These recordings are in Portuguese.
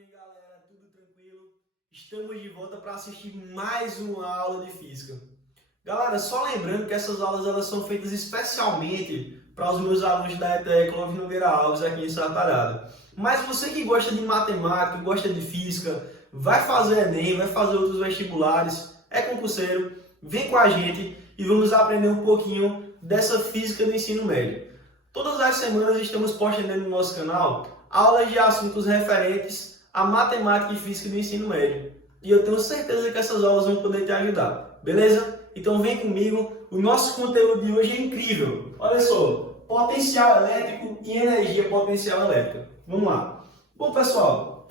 minha galera, tudo tranquilo? Estamos de volta para assistir mais uma aula de física. Galera, só lembrando que essas aulas elas são feitas especialmente para os meus alunos da ETE Clóvis Nogueira Alves aqui em Sartarada. Mas você que gosta de matemática, gosta de física, vai fazer Enem, vai fazer outros vestibulares, é concurseiro, vem com a gente e vamos aprender um pouquinho dessa física do ensino médio. Todas as semanas estamos postando no nosso canal aulas de assuntos referentes à matemática e física do ensino médio. E eu tenho certeza que essas aulas vão poder te ajudar, beleza? Então vem comigo, o nosso conteúdo de hoje é incrível. Olha só, potencial elétrico e energia potencial elétrica. Vamos lá. Bom, pessoal,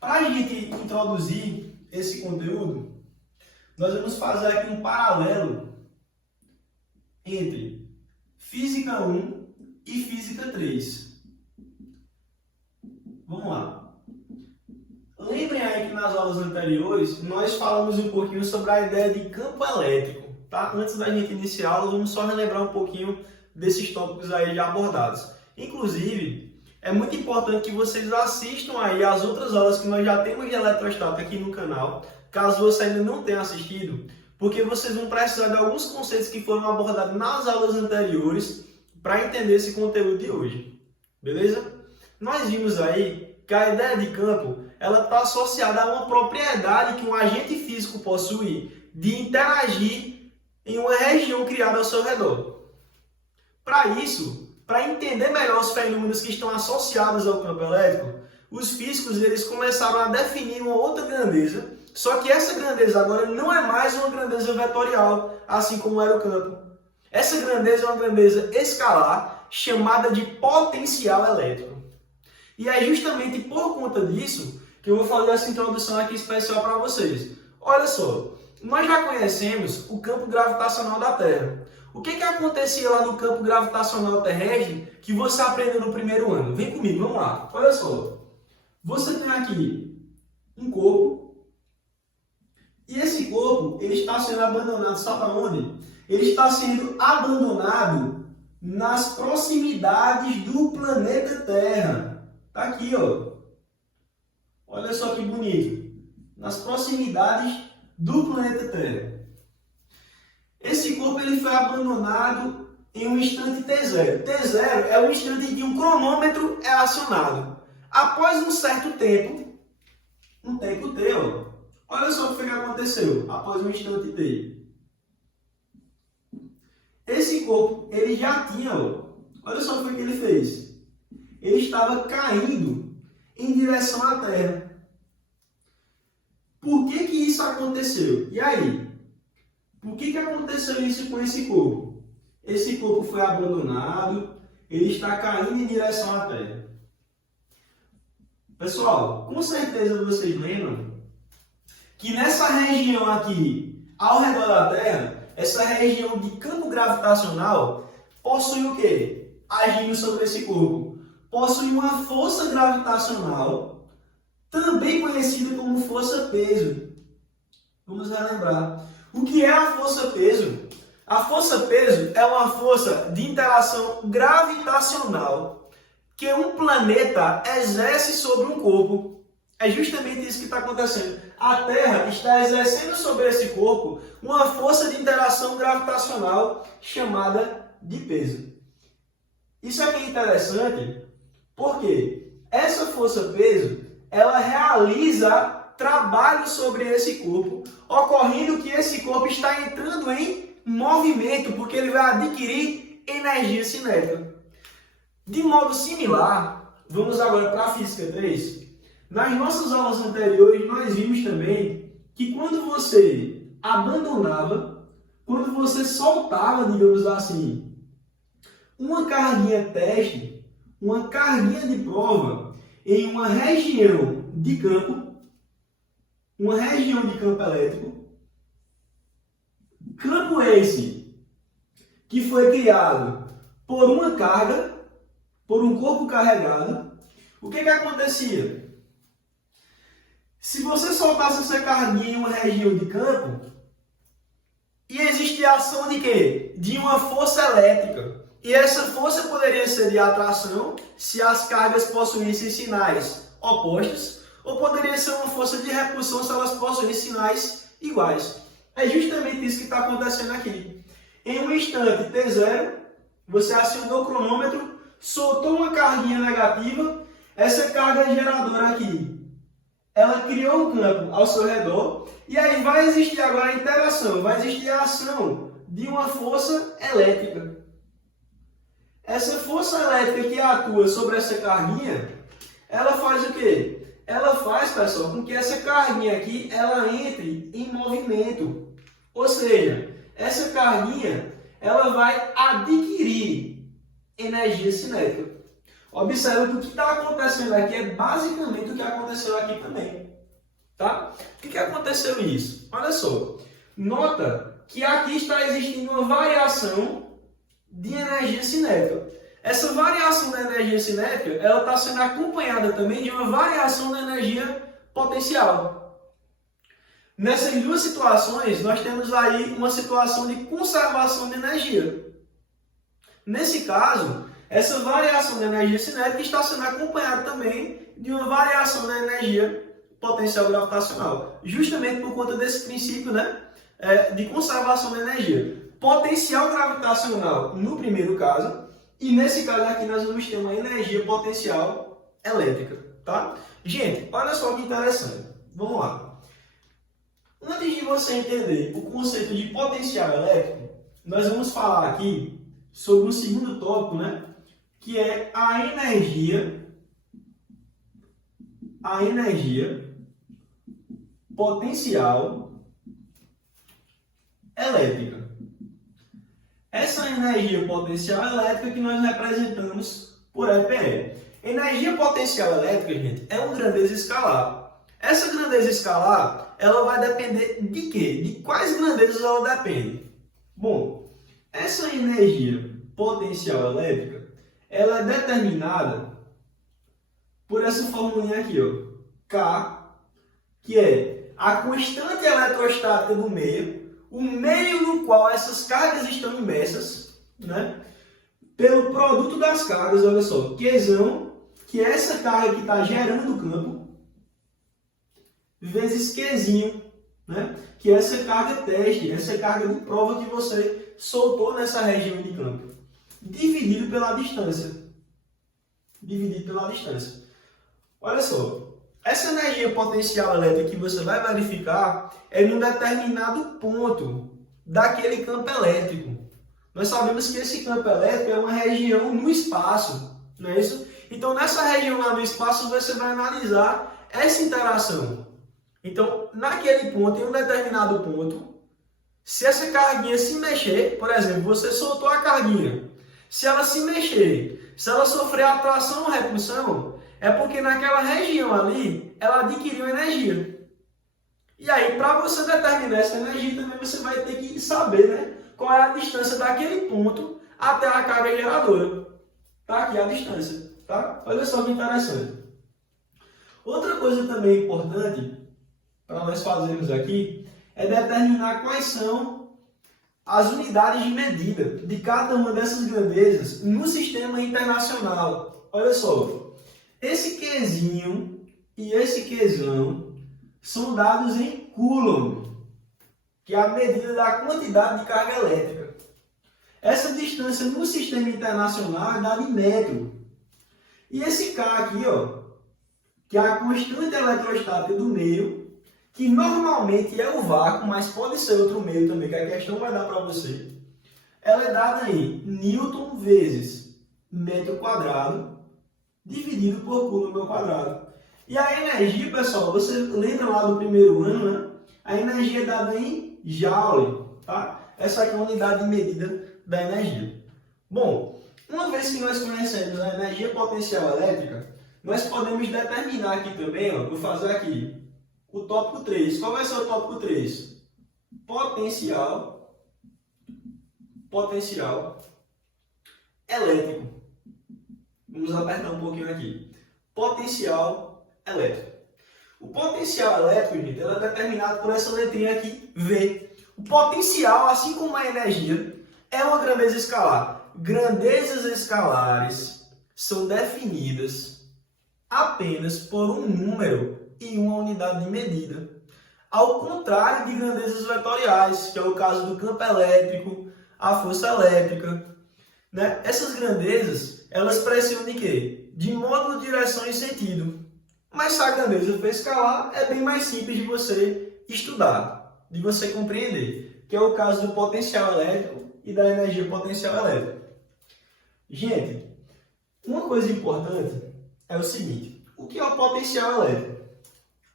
para a gente introduzir esse conteúdo, nós vamos fazer aqui um paralelo entre Física 1 e Física 3. Vamos lá. Lembrem aí que nas aulas anteriores nós falamos um pouquinho sobre a ideia de campo elétrico, tá? Antes da gente iniciar a aula, vamos só relembrar um pouquinho desses tópicos aí já abordados. Inclusive, é muito importante que vocês assistam aí as outras aulas que nós já temos de eletrostática aqui no canal, caso você ainda não tenha assistido, porque vocês vão precisar de alguns conceitos que foram abordados nas aulas anteriores para entender esse conteúdo de hoje, beleza? Nós vimos aí que a ideia de campo ela está associada a uma propriedade que um agente físico possui de interagir em uma região criada ao seu redor. Para isso, para entender melhor os fenômenos que estão associados ao campo elétrico, os físicos eles começaram a definir uma outra grandeza, só que essa grandeza agora não é mais uma grandeza vetorial, assim como era o campo. Essa grandeza é uma grandeza escalar, chamada de potencial elétrico. E é justamente por conta disso que eu vou fazer essa introdução aqui especial para vocês. Olha só, nós já conhecemos o campo gravitacional da Terra. O que acontecia lá no campo gravitacional terrestre que você aprendeu no primeiro ano? Vem comigo, vamos lá. Olha só, você tem aqui um corpo e esse corpo ele está sendo abandonado, sabe para onde? Ele está sendo abandonado nas proximidades do planeta Terra. Tá aqui, ó. Olha só que bonito. Nas proximidades do planeta Terra. Esse corpo ele foi abandonado em um instante T0. T0 é o instante em que um cronômetro é acionado. Após um certo tempo, um tempo T, ó. Olha só o que foi que aconteceu após um instante T. Esse corpo, ele já tinha, ó. Olha só o que ele fez. Ele estava caindo em direção à Terra. Por que isso aconteceu? E aí? Por que aconteceu isso com esse corpo? Esse corpo foi abandonado, ele está caindo em direção à Terra. Pessoal, com certeza vocês lembram que nessa região aqui, ao redor da Terra, essa região de campo gravitacional possui o quê? Agindo sobre esse corpo. Possui uma força gravitacional, também conhecida como força-peso. Vamos relembrar. O que é a força-peso? A força-peso é uma força de interação gravitacional que um planeta exerce sobre um corpo. É justamente isso que está acontecendo. A Terra está exercendo sobre esse corpo uma força de interação gravitacional chamada de peso. Isso aqui é interessante porque essa força-peso ela realiza trabalho sobre esse corpo, ocorrendo que esse corpo está entrando em movimento, porque ele vai adquirir energia cinética. De modo similar, vamos agora para a Física 3. Nas nossas aulas anteriores, nós vimos também que quando você abandonava, quando você soltava, digamos assim, uma carguinha teste, uma carguinha de prova em uma região de campo, uma região de campo elétrico, campo esse que foi criado por uma carga, por um corpo carregado, o que acontecia? Se você soltasse essa carguinha em uma região de campo, ia existir a ação de quê? De uma força elétrica. E essa força poderia ser de atração se as cargas possuíssem sinais opostos, ou poderia ser uma força de repulsão se elas possuem sinais iguais. É justamente isso que está acontecendo aqui. Em um instante T0, você acionou o cronômetro, soltou uma carguinha negativa, essa carga geradora aqui, ela criou um campo ao seu redor, e aí vai existir agora a interação, vai existir a ação de uma força elétrica. Essa força elétrica que atua sobre essa carguinha, ela faz o quê? Ela faz, pessoal, com que essa carguinha aqui, ela entre em movimento. Ou seja, essa carguinha, ela vai adquirir energia cinética. Observe que o que está acontecendo aqui é basicamente o que aconteceu aqui também. Tá? Por que aconteceu isso? Olha só. Nota que aqui está existindo uma variação de energia cinética. Essa variação da energia cinética, ela está sendo acompanhada também de uma variação da energia potencial. Nessas duas situações, nós temos aí uma situação de conservação de energia. Nesse caso, essa variação da energia cinética está sendo acompanhada também de uma variação da energia potencial gravitacional, justamente por conta desse princípio, né, de conservação da energia. Potencial gravitacional no primeiro caso, e nesse caso aqui nós vamos ter uma energia potencial elétrica, tá? Gente, olha só que interessante. Vamos lá. Antes de você entender o conceito de potencial elétrico, nós vamos falar aqui sobre um segundo tópico, né? Que é a energia potencial elétrica. Essa energia potencial elétrica que nós representamos por EPE. Energia potencial elétrica, gente, é uma grandeza escalar. Essa grandeza escalar, ela vai depender de quê? De quais grandezas ela depende? Bom, essa energia potencial elétrica, ela é determinada por essa formulinha aqui, ó, K, que é a constante eletrostática do meio, o meio no qual essas cargas estão imersas, né? Pelo produto das cargas, olha só, Qzão, que é essa carga que está gerando o campo, vezes Qzinho, né? Que é essa carga teste, essa carga de prova que você soltou nessa região de campo, dividido pela distância. Olha só, essa energia potencial elétrica que você vai verificar é em um determinado ponto daquele campo elétrico. Nós sabemos que esse campo elétrico é uma região no espaço, não é isso? Então, nessa região lá no espaço, você vai analisar essa interação. Então, naquele ponto, em um determinado ponto, se essa carguinha se mexer, por exemplo, você soltou a carguinha, se ela se mexer, se ela sofrer atração ou repulsão, é porque naquela região ali, ela adquiriu energia. E aí, para você determinar essa energia, também você vai ter que saber, né, qual é a distância daquele ponto até a carga geradora. Tá aqui a distância, tá? Olha só que interessante. Outra coisa também importante para nós fazermos aqui é determinar quais são as unidades de medida de cada uma dessas grandezas no sistema internacional. Olha só, esse Qzinho e esse Qzão são dados em Coulomb, que é a medida da quantidade de carga elétrica. Essa distância no sistema internacional é dada em metro. E esse K aqui, ó, que é a constante eletrostática do meio, que normalmente é o vácuo, mas pode ser outro meio também, que a questão vai dar para você. Ela é dada em Newton vezes metro quadrado, dividido por Coulomb ao quadrado. E a energia, pessoal, você lembra lá do primeiro ano, né? A energia é dada em Joule, tá? Essa aqui é a unidade de medida da energia. Bom, uma vez que nós conhecemos a energia potencial elétrica, nós podemos determinar aqui também, ó, vou fazer aqui, o tópico 3. Qual vai ser o tópico 3? Potencial elétrico. Vamos apertar um pouquinho aqui. Potencial elétrico. O potencial elétrico, gente, ele é determinado por essa letrinha aqui, V. O potencial, assim como a energia, é uma grandeza escalar. Grandezas escalares são definidas apenas por um número em uma unidade de medida. Ao contrário de grandezas vetoriais, que é o caso do campo elétrico, a força elétrica, né? Essas grandezas, elas precisam de quê? De módulo, direção e sentido. Mas se a grandeza for escalar, é bem mais simples de você estudar, de você compreender, que é o caso do potencial elétrico e da energia potencial elétrica. Gente, uma coisa importante é o seguinte: o que é o potencial elétrico?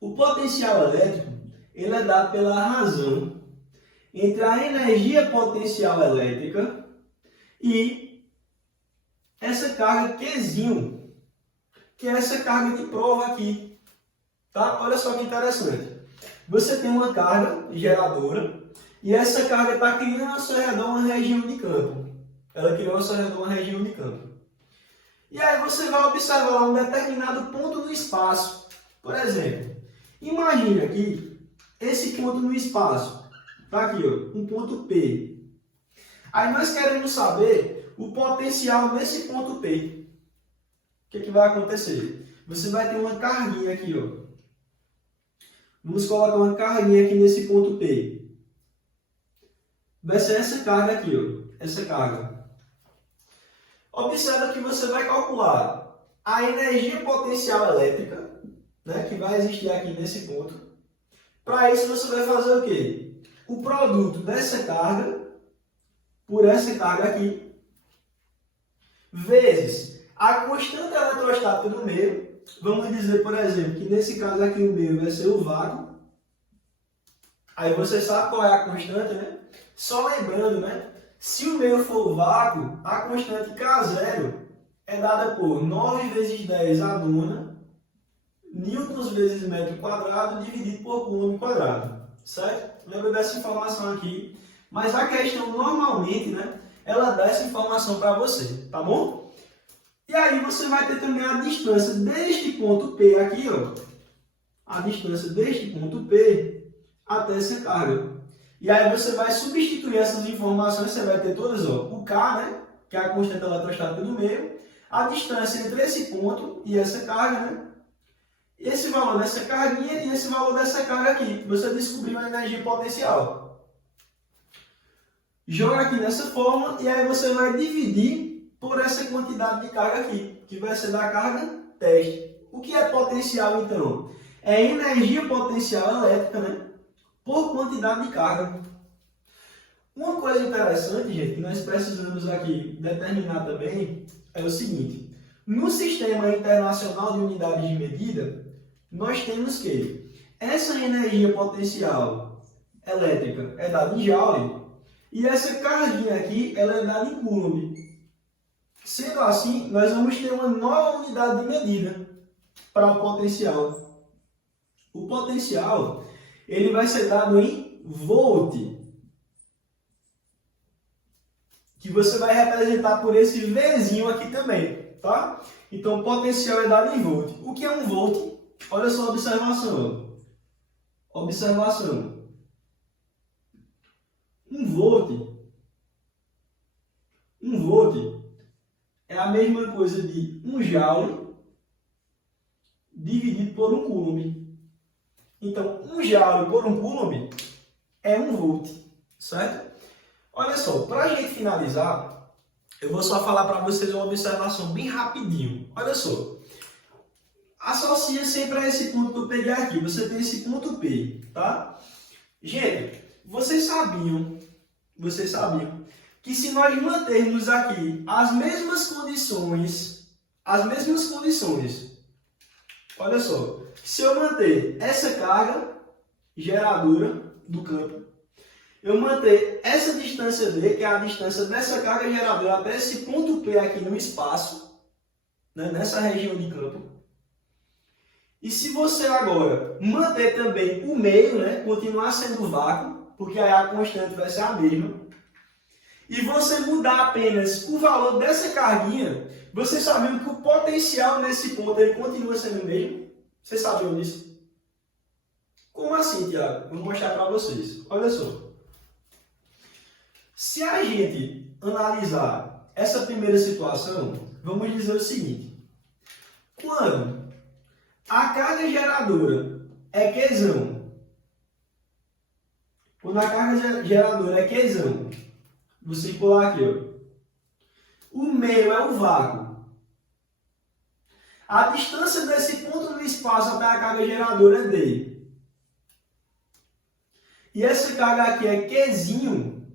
O potencial elétrico ele é dado pela razão entre a energia potencial elétrica e essa carga Qzinho, que é essa carga de prova aqui. Tá? Olha só que interessante. Você tem uma carga geradora e essa carga está criando ao seu redor uma região de campo. Ela criou ao seu redor uma região de campo. E aí você vai observar um determinado ponto no espaço. Por exemplo, imagine aqui esse ponto no espaço. Está aqui, ó, um ponto P. Aí nós queremos saber o potencial nesse ponto P. O que vai acontecer? Você vai ter uma carguinha aqui, ó. Vamos colocar uma carguinha aqui nesse ponto P. Vai ser essa carga aqui, ó. Essa carga. Observa que você vai calcular a energia potencial elétrica, né, que vai existir aqui nesse ponto. Para isso você vai fazer o quê? O produto dessa carga por essa carga aqui, vezes a constante eletrostática do meio. Vamos dizer, por exemplo, que nesse caso aqui o meio vai ser o vácuo. Aí você sabe qual é a constante, né? Só lembrando, né? Se o meio for o vácuo, a constante K0 é dada por 9 vezes 10 a nona, newtons vezes metro quadrado, dividido por coulomb quadrado. Certo? Lembra dessa informação aqui. Mas a questão, normalmente, né? Ela dá essa informação para você, tá bom? E aí você vai ter também a distância deste ponto P aqui, ó. A distância deste ponto P até essa carga. E aí você vai substituir essas informações, você vai ter todas, ó, o K, né, que é a constante eletrostática do meio, a distância entre esse ponto e essa carga, né, esse valor dessa carguinha e esse valor dessa carga aqui. Você descobriu a energia potencial. Joga aqui nessa forma e aí você vai dividir por essa quantidade de carga aqui, que vai ser da carga teste. O que é potencial, então? É energia potencial elétrica, né? Por quantidade de carga. Uma coisa interessante, gente, que nós precisamos aqui determinar também é o seguinte: no Sistema Internacional de Unidades de Medida, nós temos que essa energia potencial elétrica é dada em Joule e essa carguinha aqui ela é dada em Coulomb. Sendo assim, nós vamos ter uma nova unidade de medida para o potencial. O potencial ele vai ser dado em volt, que você vai representar por esse Vzinho aqui também, tá? Então, o potencial é dado em volt. O que é um volt? Olha só a observação. Observação. Um volt é a mesma coisa de um joule dividido por um coulomb. Então, um joule por um coulomb é um volt, certo? Olha só, para a gente finalizar, eu vou só falar para vocês uma observação bem rapidinho. Olha só, associa sempre a esse ponto que eu peguei aqui. Você tem esse ponto P, tá? Gente, vocês sabiam que se nós mantermos aqui as mesmas condições, olha só, se eu manter essa carga geradora do campo, eu manter essa distância D, que é a distância dessa carga geradora até esse ponto P aqui no espaço, né, nessa região de campo. E se você agora manter também o meio, né, continuar sendo vácuo, porque aí a constante vai ser a mesma, e você mudar apenas o valor dessa carguinha, você sabendo que o potencial nesse ponto ele continua sendo o mesmo? Vocês sabiam disso? Como assim, Tiago? Vou mostrar para vocês. Olha só. Se a gente analisar essa primeira situação, vamos dizer o seguinte: quando a carga geradora é Qzão. Quando a carga geradora é Qzão, vou circular aqui, ó. O meio é o vácuo. A distância desse ponto no espaço até a carga geradora é D. E essa carga aqui é Qzinho.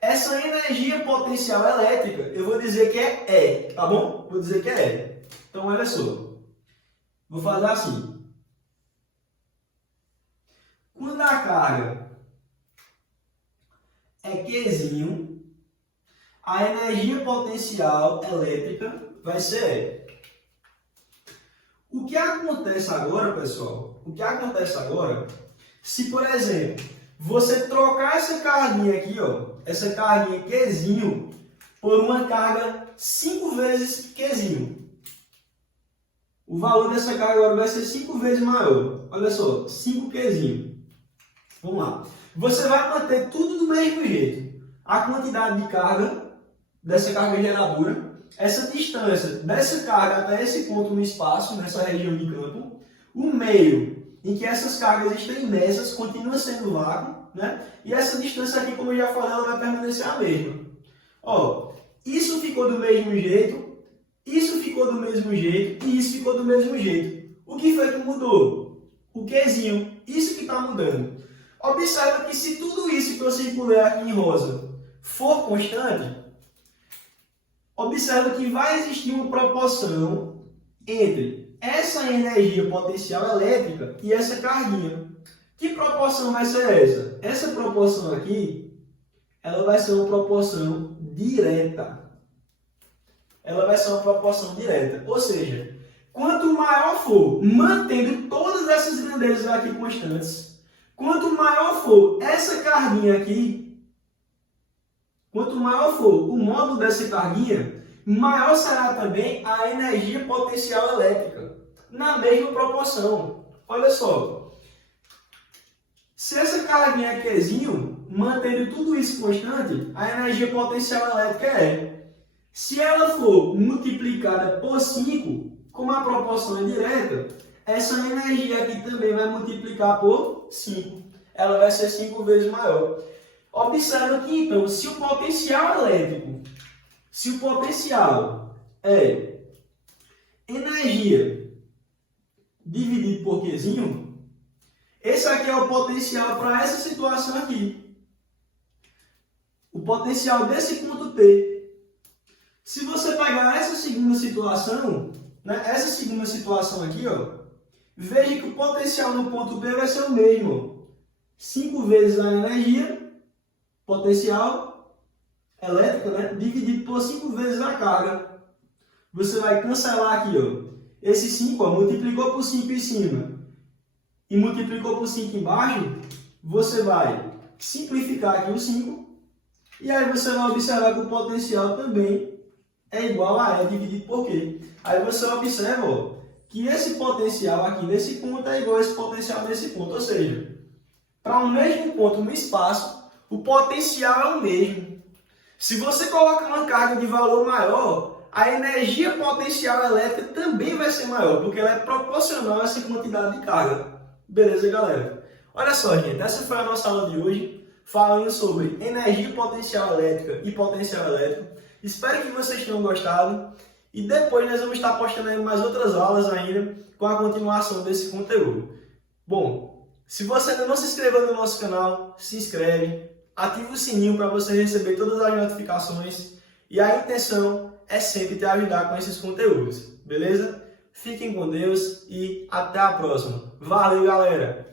Essa energia potencial elétrica, eu vou dizer que é E, tá bom? Vou dizer que é E. Então, olha só. Vou fazer assim. Quando a carga é Qzinho, a energia potencial elétrica vai ser E. O que acontece agora, pessoal? O que acontece agora, se, por exemplo, você trocar essa carguinha aqui, ó, essa carguinha Qzinho, por uma carga 5 vezes Qzinho. O valor dessa carga agora vai ser 5 vezes maior. Olha só, 5 Qzinho. Vamos lá. Você vai manter tudo do mesmo jeito. A quantidade de carga, dessa carga geradora, essa distância dessa carga até esse ponto no espaço, nessa região de campo, o meio em que essas cargas estão imersas continua sendo vácuo, né? E essa distância aqui, como eu já falei, ela vai permanecer a mesma. Ó, isso ficou do mesmo jeito, isso ficou do mesmo jeito e isso ficou do mesmo jeito. O que foi que mudou? O Qzinho, isso que está mudando. Observa que se tudo isso que eu circulei aqui em rosa for constante, observa que vai existir uma proporção entre essa energia potencial elétrica e essa carguinha. Que proporção vai ser essa? Essa proporção aqui, ela vai ser uma proporção direta. Ela vai ser uma proporção direta. Ou seja, quanto maior for, mantendo todas essas grandezas aqui constantes, quanto maior for essa carguinha aqui, quanto maior for o módulo dessa carguinha, maior será também a energia potencial elétrica, na mesma proporção. Olha só, se essa carguinha é Qzinho, mantendo tudo isso constante, a energia potencial elétrica é. Se ela for multiplicada por 5, como a proporção é direta, essa energia aqui também vai multiplicar por 5. Ela vai ser 5 vezes maior. Observa que, então, se o potencial elétrico, se o potencial é energia dividido por Qzinho, esse aqui é o potencial para essa situação aqui. O potencial desse ponto P. Se você pegar essa segunda situação, né, essa segunda situação aqui, ó, veja que o potencial no ponto P vai ser o mesmo. 5 vezes a energia potencial elétrica, né, dividido por 5 vezes a carga. Você vai cancelar aqui, ó, esse 5, ó, multiplicou por 5 em cima e multiplicou por 5 embaixo, você vai simplificar aqui o 5 e aí você vai observar que o potencial também é igual a E dividido por Q. Aí você observa, ó, que esse potencial aqui nesse ponto é igual a esse potencial nesse ponto. Ou seja, para o mesmo ponto no espaço, o potencial é o mesmo. Se você coloca uma carga de valor maior, a energia potencial elétrica também vai ser maior, porque ela é proporcional a essa quantidade de carga. Beleza, galera? Olha só, gente, essa foi a nossa aula de hoje, falando sobre energia potencial elétrica e potencial elétrico. Espero que vocês tenham gostado e depois nós vamos estar postando aí mais outras aulas ainda com a continuação desse conteúdo. Bom, se você ainda não se inscreveu no nosso canal, se inscreve, ativa o sininho para você receber todas as notificações e a intenção é sempre te ajudar com esses conteúdos, beleza? Fiquem com Deus e até a próxima. Valeu, galera!